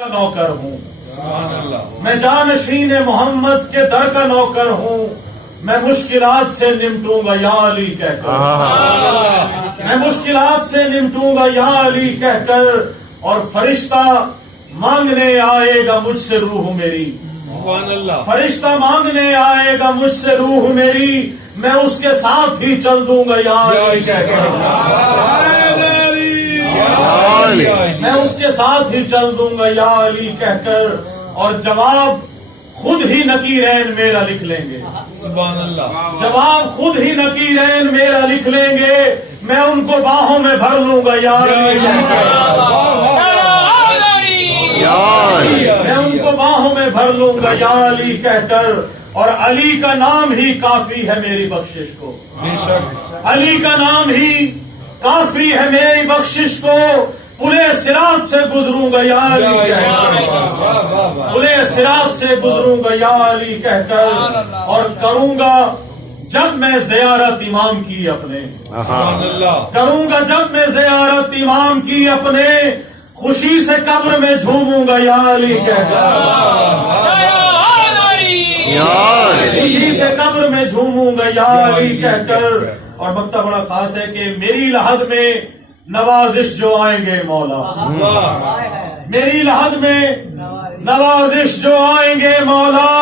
کا نوکر ہوں، سبحان اللہ. میں جانشین محمد کے در کا نوکر ہوں، میں مشکلات سے نمٹوں گا یا علی کہہ کر، سبحان اللہ. میں مشکلات سے نمٹوں گا یا علی کہہ کر، اور فرشتہ مانگنے آئے گا مجھ سے روح میری، سبحان اللہ. فرشتہ مانگنے آئے گا مجھ سے روح میری، میں اس کے ساتھ ہی چل دوں گا یا علی کہہ کر، میں اس کے ساتھ ہی چل دوں گا یا علی کہہ کر، اور جواب خود ہی نکیرین میرا لکھ لیں گے، سبحان اللہ. جواب خود ہی نکیرین میرا لکھ لیں گے، میں ان کو باہوں میں بھر لوں گا یا علی کہہ کر، میں ان کو باہوں میں بھر لوں گا یا علی کہہ کر، اور علی کا نام ہی کافی ہے میری بخشش کو، بے شک. علی کا نام ہی کافی ہے میری بخشش کو، پلے صراط سے گزروں گا یا علی کہہ کر، واہ واہ واہ. پلے صراط سے گزروں گا یا علی کہہ کر، اور کروں گا جب میں زیارت امام کی اپنے، سبحان اللہ. کروں گا جب میں زیارت امام کی اپنے، خوشی سے قبر میں جھوموں گا یا علی کہہ کر، خوشی سے قبر میں جھوموں گا یا علی کہہ کر، اور مقطع بڑا خاص ہے کہ میری لحد میں نوازش جو آئیں گے مولا، میری لحد میں نوازش جو آئیں گے مولا،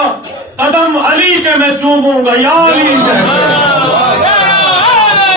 قدم علی کے میں چوموں گا یا علی کہہ کر،